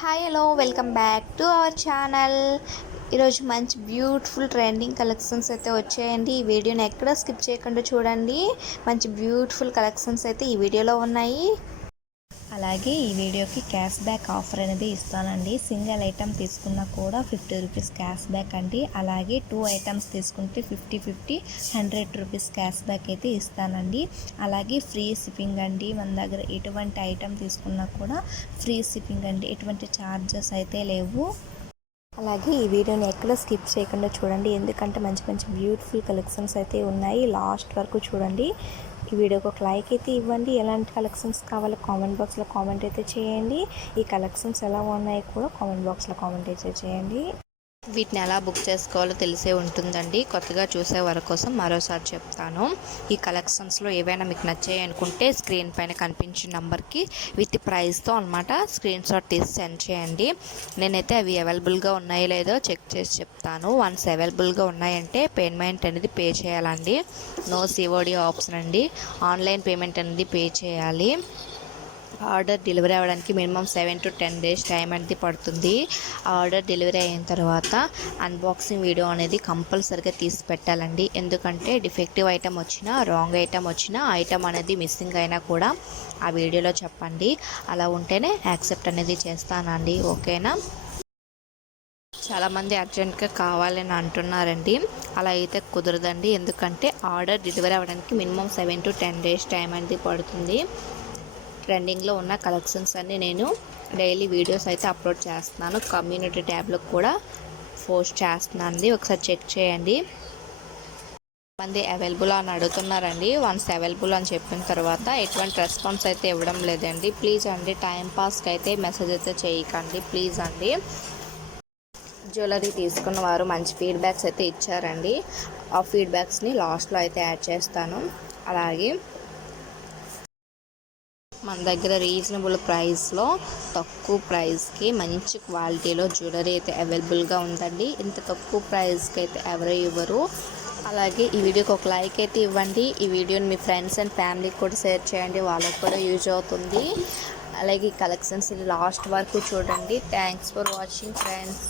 Hi hello welcome back to our channel. ఈరోజు మంచి beautiful trending collections అయితే వచ్చాయండి. ఈ వీడియోని ఎక్కడ స్కిప్ చేయకుండా చూడండి. మంచి బ్యూటిఫుల్ కలెక్షన్స్ అయితే ఈ వీడియోలో ఉన్నాయి. అలాగే ఈ వీడియోకి క్యాష్ బ్యాక్ ఆఫర్ అనేది ఇస్తానండి. సింగిల్ ఐటమ్ తీసుకున్నా కూడా 50 రూపీస్ క్యాష్ బ్యాక్ అండి. అలాగే 2 ఐటమ్స్ తీసుకుంటే 50 100 రూపీస్ క్యాష్ బ్యాక్ అయితే ఇస్తానండి. అలాగే ఫ్రీ షిప్పింగ్ అండి. మన దగ్గర ఎటువంటి ఐటమ్ తీసుకున్నా కూడా ఫ్రీ షిప్పింగ్ అండి. ఎటువంటి ఛార్జెస్ అయితే లేవు. అలాగే ఈ వీడియోని ఎక్కడ స్కిప్ చేయకుండా చూడండి, ఎందుకంటే మంచి మంచి బ్యూటిఫుల్ కలెక్షన్స్ అయితే ఉన్నాయి. లాస్ట్ వరకు చూడండి. ఈ వీడియోకి ఒక లైక్ అయితే ఇవ్వండి. ఎలాంటి కలెక్షన్స్ కావాలో కామెంట్ బాక్స్లో కామెంట్ అయితే చేయండి. ఈ కలెక్షన్స్ ఎలా ఉన్నాయో కూడా కామెంట్ బాక్స్లో కామెంట్ అయితే చేయండి. వీటిని ఎలా బుక్ చేసుకోవాలో తెలిసే ఉంటుందండి. కొత్తగా చూసే వారి కోసం మరోసారి చెప్తాను. ఈ కలెక్షన్స్లో ఏవైనా మీకు నచ్చాయి అనుకుంటే స్క్రీన్ పైన కనిపించిన నెంబర్కి విత్ ప్రైస్తో అనమాట స్క్రీన్ షాట్ తీసి సెండ్ చేయండి. నేనైతే అవి అవైలబుల్గా ఉన్నాయో లేదో చెక్ చేసి చెప్తాను. వన్స్ అవైలబుల్గా ఉన్నాయంటే పేమెంట్ అనేది పే చేయాలండి. నో సిఓడి ఆప్షన్ అండి. ఆన్లైన్ పేమెంట్ అనేది పే చేయాలి. ఆర్డర్ డెలివరీ అవ్వడానికి మినిమం 7 to 10 డేస్ టైం అనేది పడుతుంది. ఆర్డర్ డెలివరీ అయిన తర్వాత అన్బాక్సింగ్ వీడియో అనేది కంపల్సరీగా తీసి పెట్టాలండి. ఎందుకంటే డిఫెక్టివ్ ఐటమ్ వచ్చినా, రాంగ్ ఐటమ్ వచ్చినా, ఐటమ్ అనేది మిస్సింగ్ అయినా కూడా ఆ వీడియోలో చెప్పండి. అలా ఉంటేనే యాక్సెప్ట్ అనేది చేస్తానండి. ఓకేనా? చాలామంది అర్జెంట్గా కావాలని అంటున్నారండి. అలా అయితే కుదరదండి. ఎందుకంటే ఆర్డర్ డెలివరీ అవ్వడానికి మినిమం 7 to 10 డేస్ టైం అనేది పడుతుంది. ట్రెండింగ్లో ఉన్న కలెక్షన్స్ అన్నీ నేను డైలీ వీడియోస్ అయితే అప్లోడ్ చేస్తున్నాను. కమ్యూనిటీ ట్యాబ్లో కూడా పోస్ట్ చేస్తున్నానండి. ఒకసారి చెక్ చేయండి. మంది అవైలబుల్ అని అడుగుతున్నారండి. వన్స్ అవైలబుల్ అని చెప్పిన తర్వాత ఎటువంటి రెస్పాన్స్ అయితే ఇవ్వడం లేదండి. ప్లీజ్ అండి, టైంపాస్కి అయితే మెసేజ్ అయితే చేయకండి ప్లీజ్ అండి. జ్యువెలరీ తీసుకున్న వారు మంచి ఫీడ్బ్యాక్స్ అయితే ఇచ్చారండి. ఆ ఫీడ్బ్యాక్స్ని లాస్ట్లో అయితే యాడ్ చేస్తాను. అలాగే మన దగ్గర రీజనబుల్ ప్రైస్లో తక్కువ ప్రైస్కి మంచి క్వాలిటీలో జ్యువెలరీ అయితే అవైలబుల్గా ఉందండి. ఇంత తక్కువ ప్రైస్కి అయితే ఎవరు ఇవ్వరు. అలాగే ఈ వీడియోకి ఒక లైక్ అయితే ఇవ్వండి. ఈ వీడియోని మీ ఫ్రెండ్స్ అండ్ ఫ్యామిలీకి కూడా షేర్ చేయండి, వాళ్ళకి కూడా యూజ్ అవుతుంది. అలాగే ఈ కలెక్షన్స్ లాస్ట్ వరకు చూడండి. Thanks for watching friends.